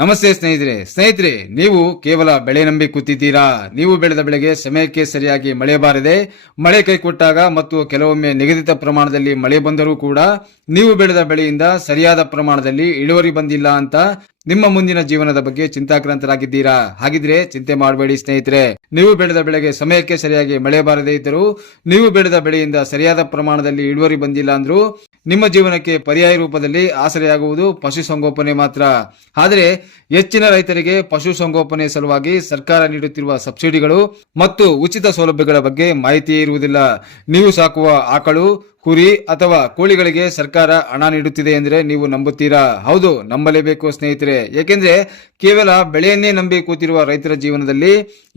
ನಮಸ್ತೆ ಸ್ನೇಹಿತರೆ ನೀವು ಕೇವಲ ಬೆಳೆ ನಂಬಿ ಕೂತಿದ್ದೀರಾ? ನೀವು ಬೆಳೆದ ಬೆಳೆಗೆ ಸಮಯಕ್ಕೆ ಸರಿಯಾಗಿ ಮಳೆ ಬಾರದೆ ಮಳೆ ಕೈ ಕೊಟ್ಟಾಗ ಮತ್ತು ಕೆಲವೊಮ್ಮೆ ನಿಗದಿತ ಪ್ರಮಾಣದಲ್ಲಿ ಮಳೆ ಬಂದರೂ ಕೂಡ ನೀವು ಬೆಳೆದ ಬೆಳೆಯಿಂದ ಸರಿಯಾದ ಪ್ರಮಾಣದಲ್ಲಿ ಇಳುವರಿ ಬಂದಿಲ್ಲ ಅಂತ ನಿಮ್ಮ ಮುಂದಿನ ಜೀವನದ ಬಗ್ಗೆ ಚಿಂತಾಕ್ರಾಂತರಾಗಿದ್ದೀರಾ? ಹಾಗಿದ್ರೆ ಚಿಂತೆ ಮಾಡಬೇಡಿ ಸ್ನೇಹಿತರೆ. ನೀವು ಬೆಳೆದ ಬೆಳೆಗೆ ಸಮಯಕ್ಕೆ ಸರಿಯಾಗಿ ಮಳೆ ಬಾರದೇ ಇದ್ದರೂ, ನೀವು ಬೆಳೆದ ಬೆಳೆಯಿಂದ ಸರಿಯಾದ ಪ್ರಮಾಣದಲ್ಲಿ ಇಳುವರಿ ಬಂದಿಲ್ಲ ಅಂದ್ರೂ ನಿಮ್ಮ ಜೀವನಕ್ಕೆ ಪರ್ಯಾಯ ರೂಪದಲ್ಲಿ ಆಸರೆಯಾಗುವುದು ಪಶುಸಂಗೋಪನೆ ಮಾತ್ರ. ಆದರೆ ಹೆಚ್ಚಿನ ರೈತರಿಗೆ ಪಶುಸಂಗೋಪನೆ ಸಲುವಾಗಿ ಸರ್ಕಾರ ನೀಡುತ್ತಿರುವ ಸಬ್ಸಿಡಿಗಳು ಮತ್ತು ಉಚಿತ ಸೌಲಭ್ಯಗಳ ಬಗ್ಗೆ ಮಾಹಿತಿಯೇ ಇರುವುದಿಲ್ಲ. ನೀವು ಸಾಕುವ ಆಕಳು, ಕುರಿ ಅಥವಾ ಕೋಳಿಗಳಿಗೆ ಸರ್ಕಾರ ಹಣ ನೀಡುತ್ತಿದೆ ಎಂದರೆ ನೀವು ನಂಬುತ್ತೀರಾ? ಹೌದು, ನಂಬಲೇಬೇಕು ಸ್ನೇಹಿತರೆ. ಏಕೆಂದ್ರೆ ಕೇವಲ ಬೆಳೆಯನ್ನೇ ನಂಬಿ ಕೂತಿರುವ ರೈತರ ಜೀವನದಲ್ಲಿ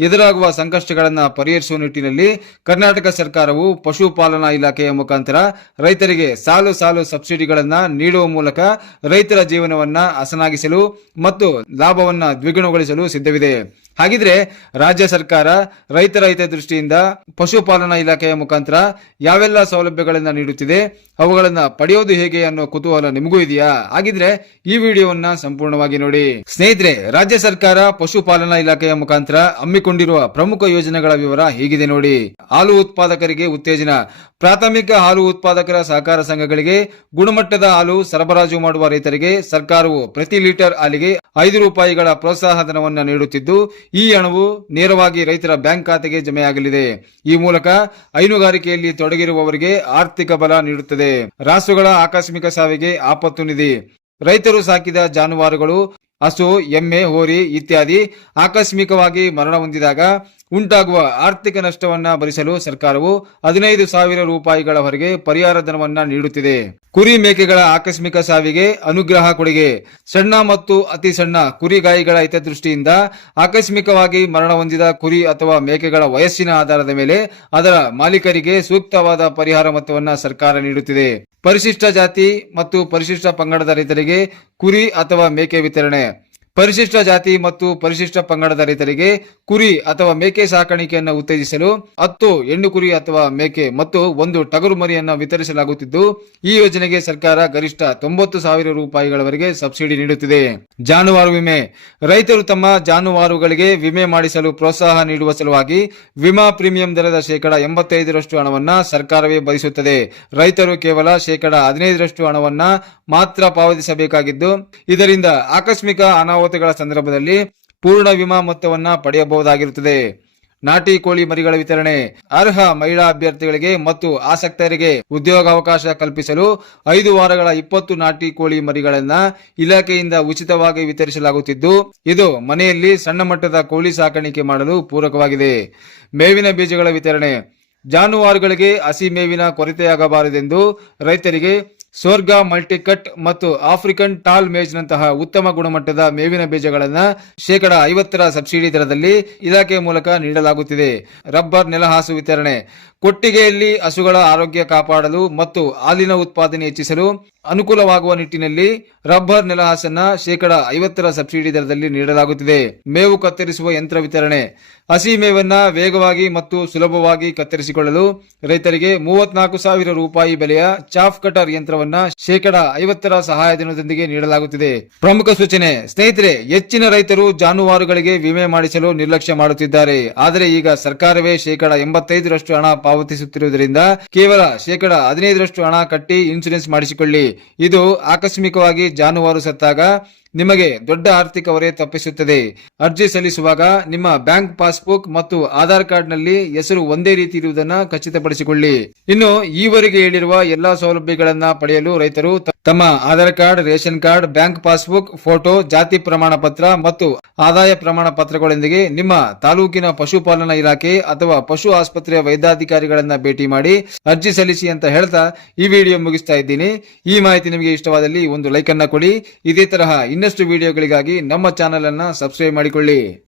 ಎದುರಾಗುವ ಸಂಕಷ್ಟಗಳನ್ನು ಪರಿಹರಿಸುವ ನಿಟ್ಟಿನಲ್ಲಿ ಕರ್ನಾಟಕ ಸರ್ಕಾರವು ಪಶುಪಾಲನಾ ಇಲಾಖೆಯ ಮುಖಾಂತರ ರೈತರಿಗೆ ಸಾಲು ಸಬ್ಸಿಡಿಗಳನ್ನ ನೀಡುವ ಮೂಲಕ ರೈತರ ಜೀವನವನ್ನ ಹಸನಾಗಿಸಲು ಮತ್ತು ಲಾಭವನ್ನ ದ್ವಿಗುಣಗೊಳಿಸಲು ಸಿದ್ಧವಿದೆ. ಹಾಗಿದ್ರೆ ರಾಜ್ಯ ಸರ್ಕಾರ ರೈತರ ಹಿತದೃಷ್ಟಿಯಿಂದ ಪಶುಪಾಲನಾ ಇಲಾಖೆಯ ಮುಖಾಂತರ ಯಾವೆಲ್ಲ ಸೌಲಭ್ಯಗಳನ್ನ ನೀಡುತ್ತಿದೆ, ಅವುಗಳನ್ನ ಪಡೆಯೋದು ಹೇಗೆ ಅನ್ನೋ ಕುತೂಹಲ ನಿಮಗೂ ಇದೆಯಾ? ಹಾಗಿದ್ರೆ ಈ ವಿಡಿಯೋವನ್ನ ಸಂಪೂರ್ಣವಾಗಿ ನೋಡಿ ಸ್ನೇಹಿತರೆ. ರಾಜ್ಯ ಸರ್ಕಾರ ಪಶುಪಾಲನಾ ಇಲಾಖೆಯ ಮುಖಾಂತರ ಹಮ್ಮಿಕೊಂಡಿರುವ ಪ್ರಮುಖ ಯೋಜನೆಗಳ ವಿವರ ಹೀಗಿದೆ ನೋಡಿ. ಹಾಲು ಉತ್ಪಾದಕರಿಗೆ ಉತ್ತೇಜನ. ಪ್ರಾಥಮಿಕ ಹಾಲು ಉತ್ಪಾದಕರ ಸಹಕಾರ ಸಂಘಗಳಿಗೆ ಗುಣಮಟ್ಟದ ಹಾಲು ಸರಬರಾಜು ಮಾಡುವ ರೈತರಿಗೆ ಸರ್ಕಾರವು ಪ್ರತಿ ಲೀಟರ್ ಹಾಲಿಗೆ 5 ರೂಪಾಯಿಗಳ ಪ್ರೋತ್ಸಾಹ ಧನವನ್ನು ನೀಡುತ್ತಿದ್ದು, ಈ ಹಣವು ನೇರವಾಗಿ ರೈತರ ಬ್ಯಾಂಕ್ ಖಾತೆಗೆ ಜಮೆಯಾಗಲಿದೆ. ಈ ಮೂಲಕ ಹೈನುಗಾರಿಕೆಯಲ್ಲಿ ತೊಡಗಿರುವವರಿಗೆ ಆರ್ಥಿಕ ಬಲ ನೀಡುತ್ತದೆ. ರಾಸುಗಳ ಆಕಸ್ಮಿಕ ಸಾವಿಗೆ ಆಪತ್ತು ನಿಧಿ. ರೈತರು ಸಾಕಿದ ಜಾನುವಾರುಗಳು ಹಸು, ಎಮ್ಮೆ, ಹೋರಿ ಇತ್ಯಾದಿ ಆಕಸ್ಮಿಕವಾಗಿ ಮರಣ ಹೊಂದಿದಾಗ ಉಂಟಾಗುವ ಆರ್ಥಿಕ ನಷ್ಟವನ್ನ ಭರಿಸಲು ಸರ್ಕಾರವು 15,000 ರೂಪಾಯಿಗಳವರೆಗೆ ಪರಿಹಾರ ಧನವನ್ನ ನೀಡುತ್ತಿದೆ. ಕುರಿ ಮೇಕೆಗಳ ಆಕಸ್ಮಿಕ ಸಾವಿಗೆ ಅನುಗ್ರಹ ಕೊಡುಗೆ. ಸಣ್ಣ ಮತ್ತು ಅತಿ ಸಣ್ಣ ಕುರಿಗಾಯಿಗಳ ಹಿತದೃಷ್ಟಿಯಿಂದ ಆಕಸ್ಮಿಕವಾಗಿ ಮರಣ ಹೊಂದಿದ ಕುರಿ ಅಥವಾ ಮೇಕೆಗಳ ವಯಸ್ಸಿನ ಆಧಾರದ ಮೇಲೆ ಅದರ ಮಾಲೀಕರಿಗೆ ಸೂಕ್ತವಾದ ಪರಿಹಾರ ಮೊತ್ತವನ್ನ ಸರ್ಕಾರ ನೀಡುತ್ತಿದೆ. ಪರಿಶಿಷ್ಟ ಜಾತಿ ಮತ್ತು ಪರಿಶಿಷ್ಟ ಪಂಗಡದ ರೈತರಿಗೆ ಕುರಿ ಅಥವಾ ಮೇಕೆ ವಿತರಣೆ. ಪರಿಶಿಷ್ಟ ಜಾತಿ ಮತ್ತು ಪರಿಶಿಷ್ಟ ಪಂಗಡದ ರೈತರಿಗೆ ಕುರಿ ಅಥವಾ ಮೇಕೆ ಸಾಕಾಣಿಕೆಯನ್ನು ಉತ್ತೇಜಿಸಲು 10 ಹೆಣ್ಣು ಕುರಿ ಅಥವಾ ಮೇಕೆ ಮತ್ತು 1 ಟಗರು ಮರಿಯನ್ನು ವಿತರಿಸಲಾಗುತ್ತಿದ್ದು, ಈ ಯೋಜನೆಗೆ ಸರ್ಕಾರ ಗರಿಷ್ಠ 90,000 ರೂಪಾಯಿಗಳವರೆಗೆ ಸಬ್ಸಿಡಿ ನೀಡುತ್ತಿದೆ. ಜಾನುವಾರು ವಿಮೆ. ರೈತರು ತಮ್ಮ ಜಾನುವಾರುಗಳಿಗೆ ವಿಮೆ ಮಾಡಿಸಲು ಪ್ರೋತ್ಸಾಹ ನೀಡುವ ಸಲುವಾಗಿ ವಿಮಾ ಪ್ರೀಮಿಯಂ ದರದ 85% ಹಣವನ್ನ ಸರ್ಕಾರವೇ ಭರಿಸುತ್ತದೆ. ರೈತರು ಕೇವಲ 15% ಹಣವನ್ನ ಮಾತ್ರ ಪಾವತಿಸಬೇಕಾಗಿದ್ದು, ಇದರಿಂದ ಆಕಸ್ಮಿಕ ಅನಾಹುತಗಳ ಸಂದರ್ಭದಲ್ಲಿ ಪೂರ್ಣ ವಿಮಾ ಮೊತ್ತವನ್ನ ಪಡೆಯಬಹುದಾಗಿರುತ್ತದೆ. ನಾಟಿ ಕೋಳಿ ಮರಿಗಳ ವಿತರಣೆ. ಅರ್ಹ ಮಹಿಳಾ ಅಭ್ಯರ್ಥಿಗಳಿಗೆ ಮತ್ತು ಆಸಕ್ತರಿಗೆ ಉದ್ಯೋಗಾವಕಾಶ ಕಲ್ಪಿಸಲು 5 ವಾರಗಳ 20 ನಾಟಿ ಕೋಳಿ ಮರಿಗಳನ್ನ ಇಲಾಖೆಯಿಂದ ಉಚಿತವಾಗಿ ವಿತರಿಸಲಾಗುತ್ತಿದ್ದು, ಇದು ಮನೆಯಲ್ಲಿ ಸಣ್ಣ ಮಟ್ಟದ ಕೋಳಿ ಸಾಕಾಣಿಕೆ ಮಾಡಲು ಪೂರಕವಾಗಿದೆ. ಮೇವಿನ ಬೀಜಗಳ ವಿತರಣೆ. ಜಾನುವಾರುಗಳಿಗೆ ಹಸಿ ಮೇವಿನ ಕೊರತೆಯಾಗಬಾರದೆಂದು ರೈತರಿಗೆ ಸೋರ್ಗಾ ಮಲ್ಟಿಕಟ್ ಮತ್ತು ಆಫ್ರಿಕನ್ ಟಾಲ್ ಮೇಜ್ನಂತಹ ಉತ್ತಮ ಗುಣಮಟ್ಟದ ಮೇವಿನ ಬೀಜಗಳನ್ನು 50% ಸಬ್ಸಿಡಿ ದರದಲ್ಲಿ ಇಲಾಖೆ ಮೂಲಕ ನೀಡಲಾಗುತ್ತಿದೆ. ರಬ್ಬರ್ ನೆಲಹಾಸು ವಿತರಣೆ. ಕೊಟ್ಟಿಗೆಯಲ್ಲಿ ಹಸುಗಳ ಆರೋಗ್ಯ ಕಾಪಾಡಲು ಮತ್ತು ಹಾಲಿನ ಉತ್ಪಾದನೆ ಹೆಚ್ಚಿಸಲು ಅನುಕೂಲವಾಗುವ ನಿಟ್ಟಿನಲ್ಲಿ ರಬ್ಬರ್ ನೆಲಹಾಸನ್ನ 50% ಸಬ್ಸಿಡಿ ದರದಲ್ಲಿ ನೀಡಲಾಗುತ್ತಿದೆ. ಮೇವು ಕತ್ತರಿಸುವ ಯಂತ್ರ ವಿತರಣೆ. ಹಸಿ ಮೇವನ್ನ ವೇಗವಾಗಿ ಮತ್ತು ಸುಲಭವಾಗಿ ಕತ್ತರಿಸಿಕೊಳ್ಳಲು ರೈತರಿಗೆ 34,000 ರೂಪಾಯಿ ಬೆಲೆಯ ಚಾಫ್ ಕಟರ್ ಯಂತ್ರವನ್ನ 50% ಸಹಾಯಧನದೊಂದಿಗೆ ನೀಡಲಾಗುತ್ತಿದೆ. ಪ್ರಮುಖ ಸೂಚನೆ ಸ್ನೇಹಿತರೆ, ಹೆಚ್ಚಿನ ರೈತರು ಜಾನುವಾರುಗಳಿಗೆ ವಿಮೆ ಮಾಡಿಸಲು ನಿರ್ಲಕ್ಷ್ಯ ಮಾಡುತ್ತಿದ್ದಾರೆ. ಆದರೆ ಈಗ ಸರ್ಕಾರವೇ 85% ಹಣ ಪಾವತಿಸುತ್ತಿರುವುದರಿಂದ ಕೇವಲ 15% ಹಣ ಕಟ್ಟಿ ಇನ್ಸೂರೆನ್ಸ್ ಮಾಡಿಸಿಕೊಳ್ಳಿ. ಇದು ಆಕಸ್ಮಿಕವಾಗಿ ಜಾನುವಾರು ಸತ್ತಾಗ ನಿಮಗೆ ದೊಡ್ಡ ಆರ್ಥಿಕ ಹೊರೆ ತಪ್ಪಿಸುತ್ತದೆ. ಅರ್ಜಿ ಸಲ್ಲಿಸುವಾಗ ನಿಮ್ಮ ಬ್ಯಾಂಕ್ ಪಾಸ್ಬುಕ್ ಮತ್ತು ಆಧಾರ್ ಕಾರ್ಡ್ ನಲ್ಲಿ ಹೆಸರು ಒಂದೇ ರೀತಿ ಇರುವುದನ್ನು ಖಚಿತಪಡಿಸಿಕೊಳ್ಳಿ. ಇನ್ನು ಈವರೆಗೆ ಹೇಳಿರುವ ಎಲ್ಲಾ ಸೌಲಭ್ಯಗಳನ್ನ ಪಡೆಯಲು ರೈತರು ತಮ್ಮ Aadhaar card, ration card, bank passbook, photo, ಜಾತಿ ಪ್ರಮಾಣ ಪತ್ರ ಮತ್ತು ಆದಾಯ ಪ್ರಮಾಣ ಪತ್ರಗಳೊಂದಿಗೆ ನಿಮ್ಮ ತಾಲೂಕಿನ ಪಶುಪಾಲನಾ ಇಲಾಖೆ ಅಥವಾ ಪಶು ಆಸ್ಪತ್ರೆಯ ವೈದ್ಯಾಧಿಕಾರಿಗಳನ್ನ ಭೇಟಿ ಮಾಡಿ ಅರ್ಜಿ ಸಲ್ಲಿಸಿ ಅಂತ ಹೇಳ್ತಾ ಈ ವಿಡಿಯೋ ಮುಗಿಸ್ತಾ ಇದ್ದೀನಿ. ಈ ಮಾಹಿತಿ ನಿಮಗೆ ಇಷ್ಟವಾದಲ್ಲಿ ಒಂದು ಲೈಕ್ ಅನ್ನ ಕೊಡಿ. ಇದೇ ತರಹ ಇನ್ನಷ್ಟು ವಿಡಿಯೋಗಳಿಗಾಗಿ ನಮ್ಮ ಚಾನೆಲ್ ಅನ್ನ ಸಬ್ಸ್ಕ್ರೈಬ್ ಮಾಡಿಕೊಳ್ಳಿ.